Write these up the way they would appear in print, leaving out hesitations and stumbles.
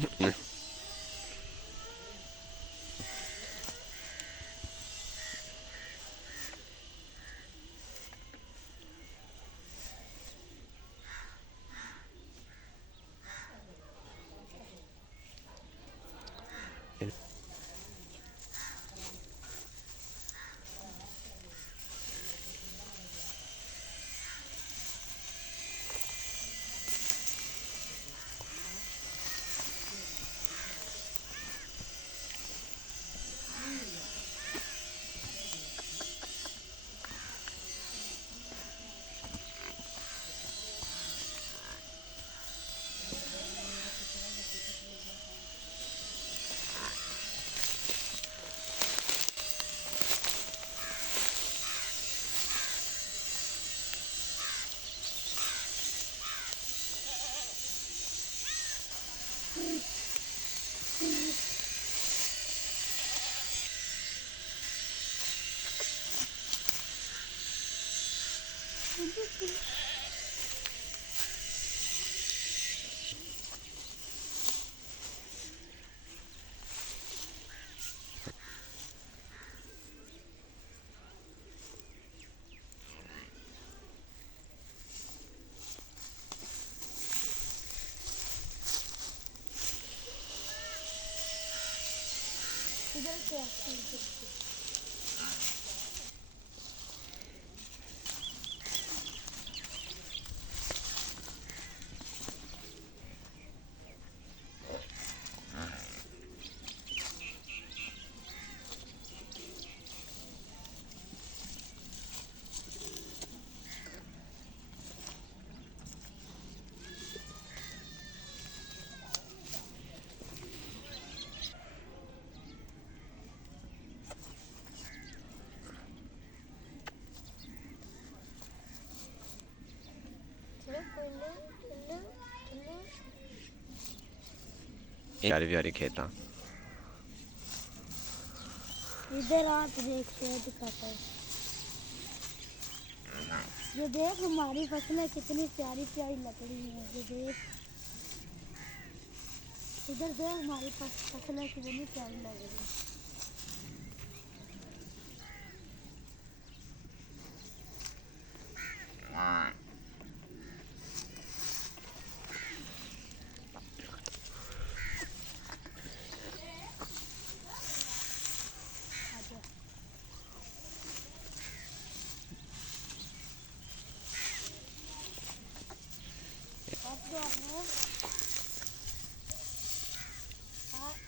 इधर क्या प्यारे प्यारे खेता इधर आप देखते दिखाता है। ये देख हमारी फसलें कितनी प्यारी प्यारी लग रही हैं। ये देख इधर देख हमारी फसलें कितनी प्यारी लग रही हैं।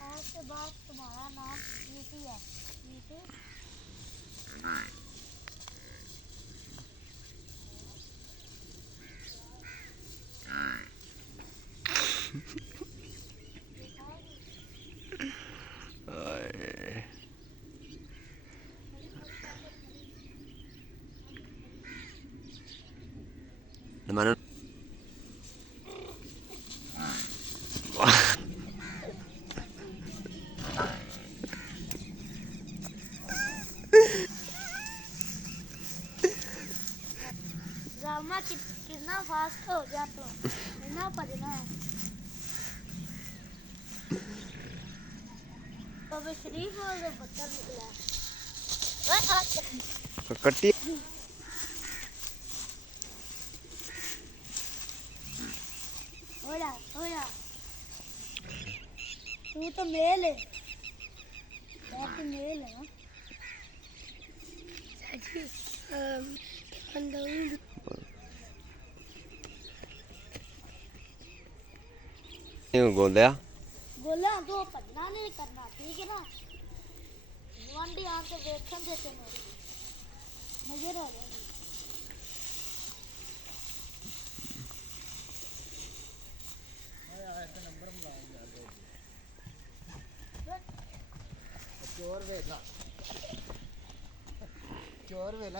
आज के बाद तुम्हारा नाम स्वीटी है। स्वीटी mana ड्रामा कितना फास्ट हो गया तो इतना पढ़ना है। अब शरीफ और बच्चा निकला है। कट्टी होया होया तू तो मेल है। तू मेल है। गोलिया बोला तो पढ़ना नहीं करना ठीक है ना। गुआंढी आके देखन देते मेरी नजर आ जाएगी। चोर वेला चोर वेला